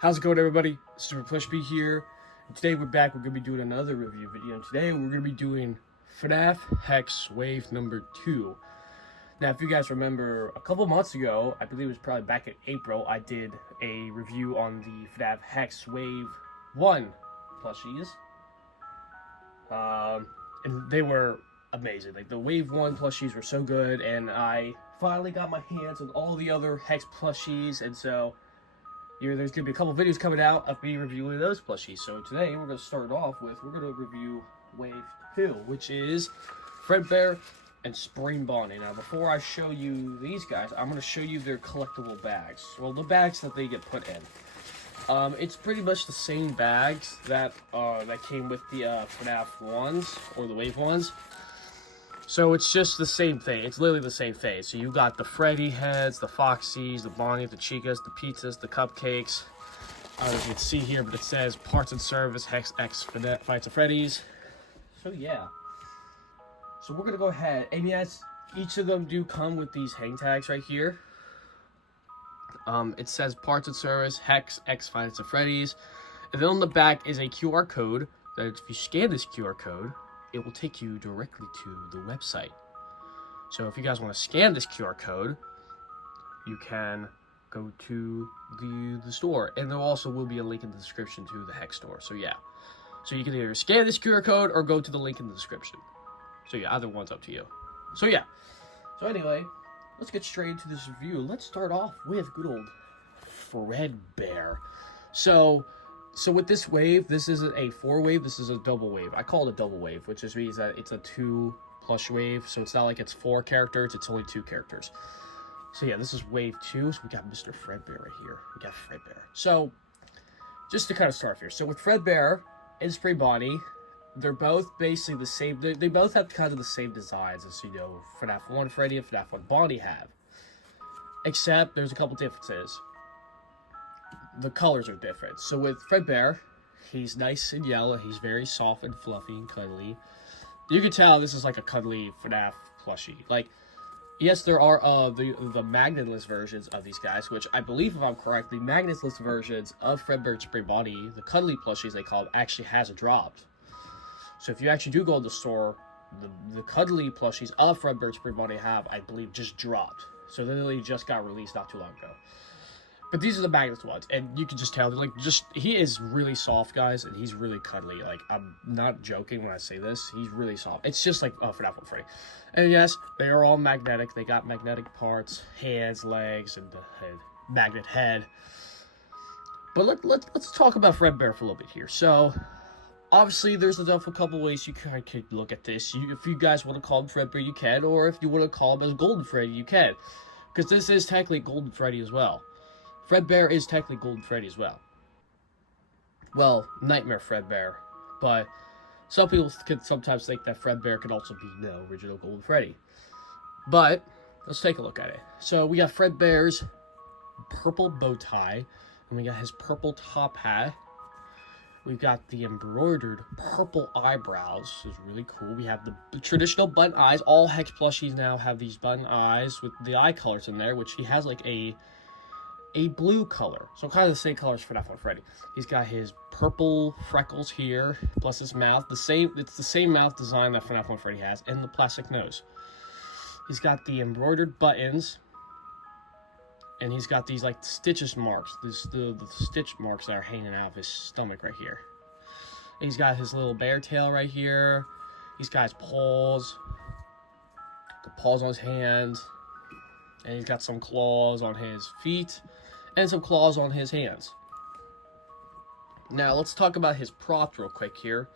How's it going, everybody? Super Plushies here. And today we're back. We're going to be doing another review video. And today we're going to be doing FNaF HEX Wave number 2. Now, if you guys remember, a couple months ago, I believe it was probably back in April, I did a review on the FNaF HEX Wave 1 plushies. And they were amazing. Like, the Wave 1 plushies were so good, and I finally got my hands on all the other HEX plushies, and so there's going to be a couple videos coming out of me reviewing those plushies. So today we're going to start off with, we're going to review Wave 2, which is Fredbear and Spring Bonnie. Now, before I show you these guys, I'm going to show you their collectible bags. Well, the bags that they get put in. It's pretty much the same bags that came with the FNaF ones, or the Wave ones. So it's just the same thing. It's literally the same thing. So you got the Freddy heads, the Foxies, the Bonnies, the Chicas, the pizzas, the cupcakes. I don't know if you can see here, but it says Parts and Service, Hex X Fights of Freddy's. So yeah. So we're going to go ahead. And yes, each of them do come with these hang tags right here. It says Parts and Service, Hex X Fights of Freddy's. And then on the back is a QR code that if you scan this QR code, it will take you directly to the website. So if you guys want to scan this QR code, you can go to the store. And there also will be a link in the description to the Hex store. So yeah. So you can either scan this QR code or go to the link in the description. So yeah, either one's up to you. So yeah. So anyway, let's get straight into this review. Let's start off with good old Fredbear. So with this wave, this isn't a 4-wave, this is a double wave. I call it a double wave, which just means that it's a 2 plush wave. So it's not like it's 4 characters, it's only 2 characters. So yeah, this is wave 2. So we got Mr. Fredbear right here. We got Fredbear. So just to kind of start here. So with Fredbear and Spring Bonnie, they're both basically the same. They both have kind of the same designs as, you know, FNaF 1 Freddy and FNaF 1 Bonnie have. Except there's a couple differences. The colors are different. So with Fredbear, he's nice and yellow. He's very soft and fluffy and cuddly. You can tell this is like a cuddly FNaF plushie. Like, yes, there are the magnetless versions of these guys, which I believe, if I'm correct, the magnetless versions of Fredbear and Spring Bonnie, the cuddly plushies they call it, actually has dropped. So if you actually do go to the store, the cuddly plushies of Fredbear and Spring Bonnie have, I believe, just dropped. So they literally just got released not too long ago. But these are the magnetless ones, and you can just tell, like, he is really soft, guys, and he's really cuddly. Like, I'm not joking when I say this. He's really soft. It's just like FNaF 1 Freddy. And yes, they are all magnetic. They got magnetic parts, hands, legs, and the head, magnet head. But let's talk about Fredbear for a little bit here. So, obviously, there's a couple ways you could look at this. If you guys want to call him Fredbear, you can, or if you want to call him as Golden Freddy, you can. Because this is technically Golden Freddy as well. Fredbear is technically Golden Freddy as well. Well, Nightmare Fredbear. But some people could sometimes think that Fredbear could also be the original Golden Freddy. But let's take a look at it. So we got Fredbear's purple bow tie. And we got his purple top hat. We've got the embroidered purple eyebrows. This is really cool. We have the traditional button eyes. All Hex plushies now have these button eyes with the eye colors in there, which he has like a blue color. So kind of the same colors for FNaF 1 Freddy. He's got his purple freckles here, plus his mouth. It's the same mouth design that FNaF 1 Freddy has, and the plastic nose. He's got the embroidered buttons, and he's got these like stitches marks. The stitch marks that are hanging out of his stomach right here. And he's got his little bear tail right here. He's got his paws. The paws on his hands. And he's got some claws on his feet. And some claws on his hands. Now, let's talk about his prop real quick here.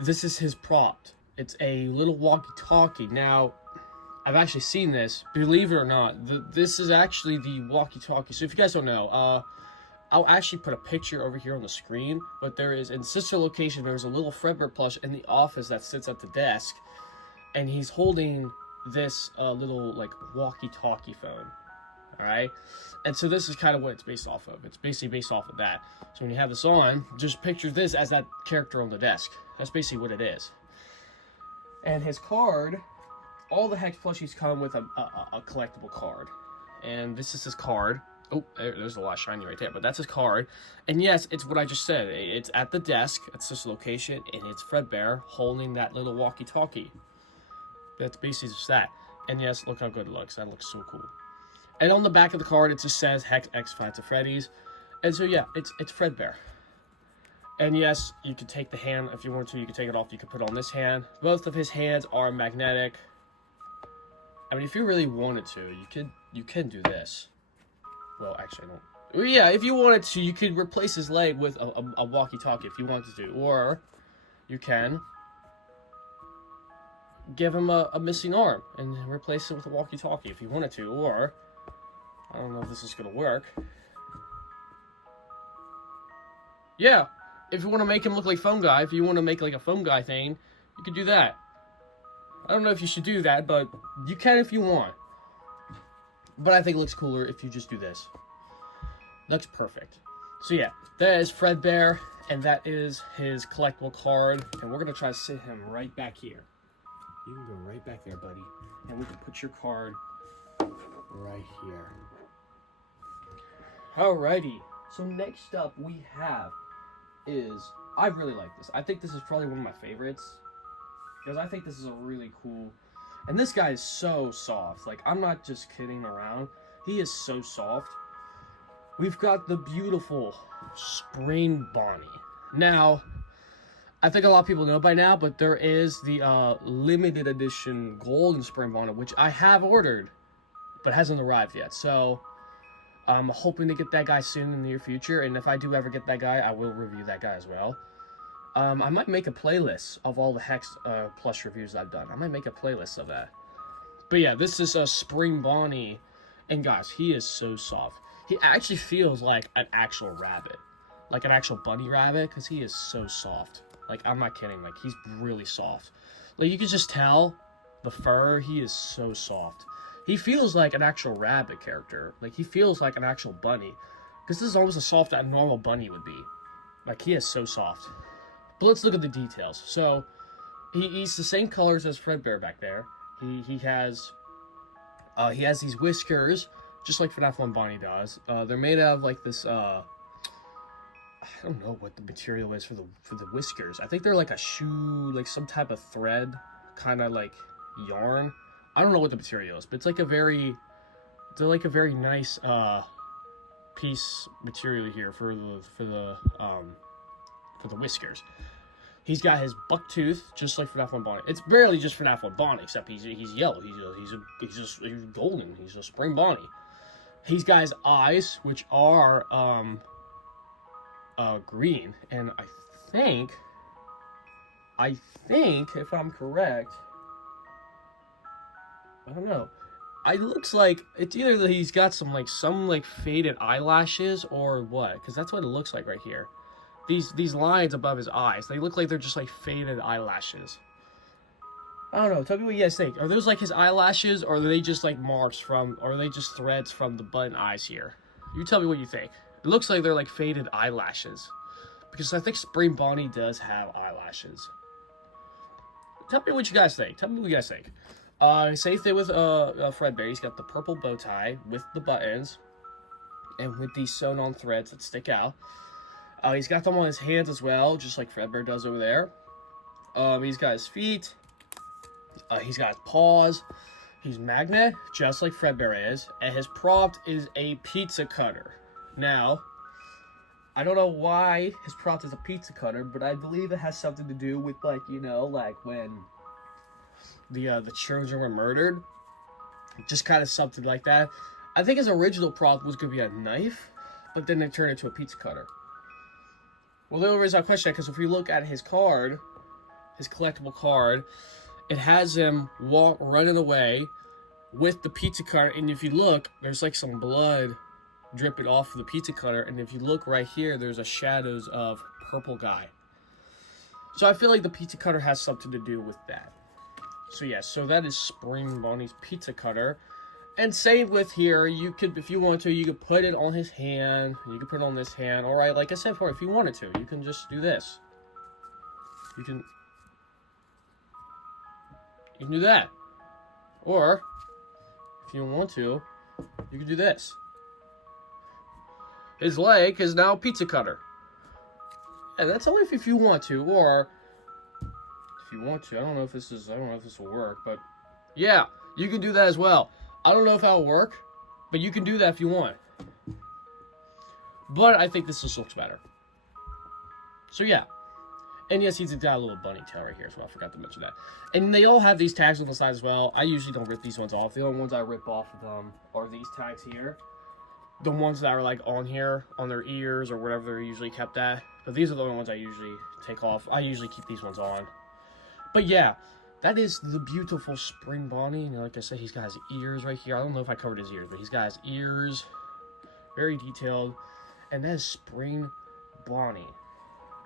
This is his prop. It's a little walkie-talkie. Now, I've actually seen this. Believe it or not, this is actually the walkie-talkie. So if you guys don't know, I'll actually put a picture over here on the screen. But there is, in sister location, there's a little Fredbear plush in the office that sits at the desk. And he's holding this little, like, walkie-talkie phone. Alright? And so this is kind of what it's based off of. It's basically based off of that. So when you have this on, just picture this as that character on the desk. That's basically what it is. And his card, all the Hex plushies come with a collectible card. And this is his card. Oh, there's a lot shiny right there, but that's his card. And yes, it's what I just said. It's at the desk. It's this location, and it's Fredbear holding that little walkie-talkie. That's basically just that. And yes, look how good it looks. That looks so cool. And on the back of the card, it just says Hex X Five to Freddy's. And so yeah, it's Fredbear. And yes, you can take the hand if you want to. You can take it off. You can put it on this hand. Both of his hands are magnetic. I mean, if you really wanted to, you can do this. Well, actually, I don't. Well, yeah, if you wanted to, you could replace his leg with a walkie-talkie if you wanted to, or you can give him a missing arm and replace it with a walkie-talkie if you wanted to, or I don't know if this is gonna work. Yeah, if you want to make him look like Foam Guy, if you want to make like a Foam Guy thing, you could do that. I don't know if you should do that, but you can if you want. But I think it looks cooler if you just do this. Looks perfect. So yeah, that is Fredbear, and that is his collectible card. And we're going to try to sit him right back here. You can go right back there, buddy. And we can put your card right here. Alrighty. So next up we have is, I really like this. I think this is probably one of my favorites. Because I think this is a really cool... And this guy is so soft. Like, I'm not just kidding around. He is so soft. We've got the beautiful Spring Bonnie. Now, I think a lot of people know by now, but there is the limited edition Golden Spring Bonnie, which I have ordered, but hasn't arrived yet. So, I'm hoping to get that guy soon in the near future. And if I do ever get that guy, I will review that guy as well. I might make a playlist of all the Hex plush reviews I've done. I might make a playlist of that. But yeah, this is a Spring Bonnie. And guys, he is so soft. He actually feels like an actual rabbit. Like an actual bunny rabbit. Because he is so soft. Like, I'm not kidding. Like, he's really soft. Like, you can just tell the fur. He is so soft. He feels like an actual rabbit character. Like, he feels like an actual bunny. Because this is almost as soft as a normal bunny would be. Like, he is so soft. But let's look at the details. So, he's the same colors as Fredbear back there. He has these whiskers, just like FNaF 1 Bonnie does. They're made out of like this. I don't know what the material is for the whiskers. I think they're like a shoe, like some type of thread, kind of like yarn. I don't know what the material is, but it's like a very nice piece material here for the whiskers. He's got his buck tooth, just like FNaF 1 Bonnie. It's barely just FNaF 1 Bonnie, except he's yellow. He's golden. He's a Spring Bonnie. He's got his eyes, which are green, and I think if I'm correct, I don't know. It looks like it's either that he's got some faded eyelashes or what, because that's what it looks like right here. These lines above his eyes, they look like they're just like faded eyelashes. I don't know. Tell me what you guys think. Are those like his eyelashes, or are they just like marks from, or are they just threads from the button eyes here? You tell me what you think. It looks like they're like faded eyelashes, because I think Spring Bonnie does have eyelashes. Tell me what you guys think. Same thing with Fredbear. He's got the purple bow tie with the buttons, and with these sewn on threads that stick out. He's got them on his hands as well, just like Fredbear does over there. He's got his feet. He's got his paws. He's magnet, just like Fredbear is. And his prompt is a pizza cutter. Now, I don't know why his prompt is a pizza cutter, but I believe it has something to do with, like, you know, like when the children were murdered. Just kind of something like that. I think his original prompt was going to be a knife, but then they turned it into a pizza cutter. Well, the only reason I question that, because if you look at his card, his collectible card, it has him running away with the pizza cutter, and if you look, there's like some blood dripping off of the pizza cutter, and if you look right here, there's a shadows of purple guy. So I feel like the pizza cutter has something to do with that. So yeah, so that is Spring Bonnie's pizza cutter. And same with here, you could, if you want to, you could put it on his hand, you could put it on this hand, alright, like I said before, if you wanted to, you can just do this. You can do that. Or, if you want to, you can do this. his leg is now a pizza cutter. And that's only if you want to, or if you want to. I don't know if this will work, but yeah, you can do that as well. I don't know if that'll work, but you can do that if you want. But I think this just looks better. So yeah. And yes, he's got a little bunny tail right here as well. I forgot to mention that. And they all have these tags on the side as well. I usually don't rip these ones off. The only ones I rip off of them are these tags here. The ones that are like on here, on their ears or wherever they're usually kept at. But these are the only ones I usually take off. I usually keep these ones on. But yeah, that is the beautiful spring Bonnie. And like I said, he's got his ears right here. I don't know if I covered his ears, but he's got his ears. Very detailed. And that is spring Bonnie.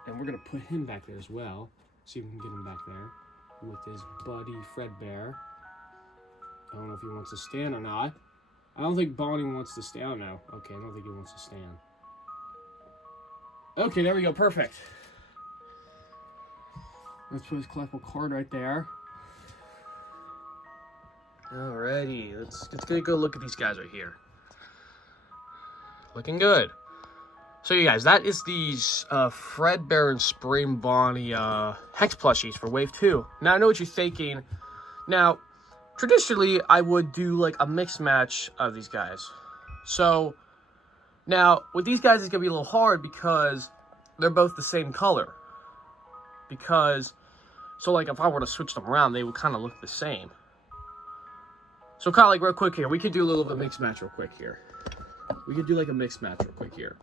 And we're going to put him back there as well. See if we can get him back there. With his buddy Fredbear. I don't know if he wants to stand or not. I don't think Bonnie wants to stand. Oh, no. Okay, I don't think he wants to stand. Okay, there we go. Perfect. Let's put his collectible card right there. Alrighty. Let's go look at these guys right here. Looking good. So you guys, that is these Fredbear and Spring Bonnie Hex plushies for Wave 2. Now, I know what you're thinking. Now, traditionally, I would do like a mix match of these guys. So, now, with these guys, it's going to be a little hard because they're both the same color. So like if I were to switch them around, they would kind of look the same. So kind of like real quick here, we could do a little bit of a mix match real quick here. We could do like a mix match real quick here.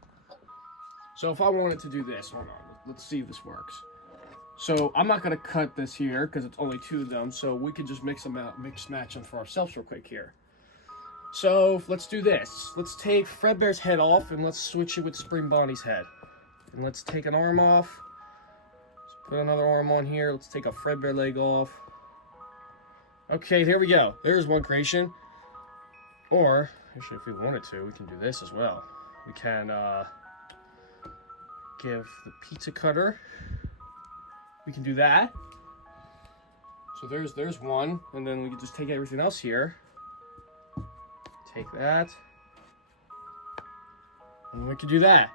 So if I wanted to do this, hold on, let's see if this works. So I'm not going to cut this here because it's only 2 of them. So we could just mix match them for ourselves real quick here. So let's do this. Let's take Fredbear's head off and let's switch it with Spring Bonnie's head. And let's take an arm off. Let's put another arm on here. Let's take a Fredbear leg off. Okay, there we go. There's one creation. Or, actually, if we wanted to, we can do this as well. We can give the pizza cutter. We can do that. So there's one, and then we can just take everything else here. Take that. And we can do that.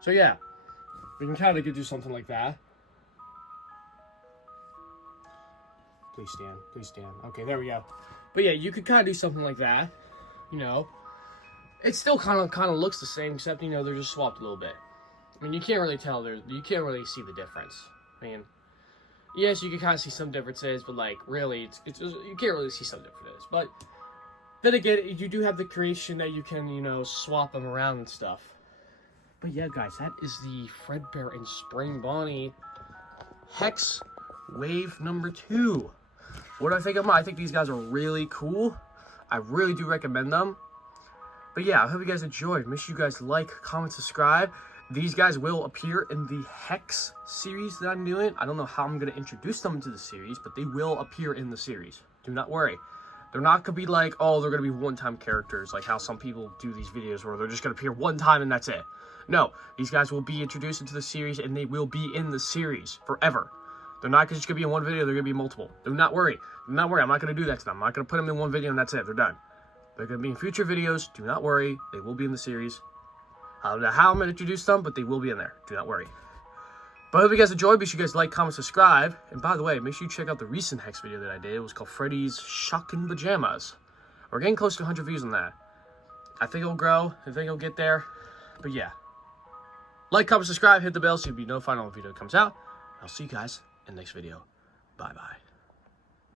So yeah, we can kind of do something like that. Please stand, please stand. Okay, there we go. But yeah, you could kind of do something like that. You know, it still kind of looks the same, except you know they're just swapped a little bit. I mean, you can't really tell. You can't really see the difference. I mean, yes, you can kind of see some differences, but like really, it's just, you can't really see some differences. But then again, you do have the creation that you can, you know, swap them around and stuff. But yeah, guys, that is the Fredbear and Spring Bonnie Hex Wave number 2. What do I think of them? I think these guys are really cool. I really do recommend them. But yeah, I hope you guys enjoyed. Make sure you guys like, comment, subscribe. These guys will appear in the Hex series that I'm doing. I don't know how I'm going to introduce them into the series, but they will appear in the series. Do not worry. They're not going to be like, oh, they're going to be one-time characters, like how some people do these videos where they're just going to appear one time and that's it. No, these guys will be introduced into the series and they will be in the series forever. They're not just going to be in one video, they're going to be multiple. Do not worry. Do not worry. I'm not going to do that to them. I'm not going to put them in one video and that's it. They're done. They're going to be in future videos. Do not worry. They will be in the series. I don't know how I'm going to introduce them, but they will be in there. Do not worry. But I hope you guys enjoyed. Make sure you guys like, comment, subscribe. And by the way, make sure you check out the recent Hex video that I did. It was called Freddy's Shocking Pajamas. We're getting close to 100 views on that. I think it'll grow. I think it'll get there. But yeah. Like, comment, subscribe, hit the bell so you'll be notified when a video comes out. I'll see you guys in the next video. Bye-bye.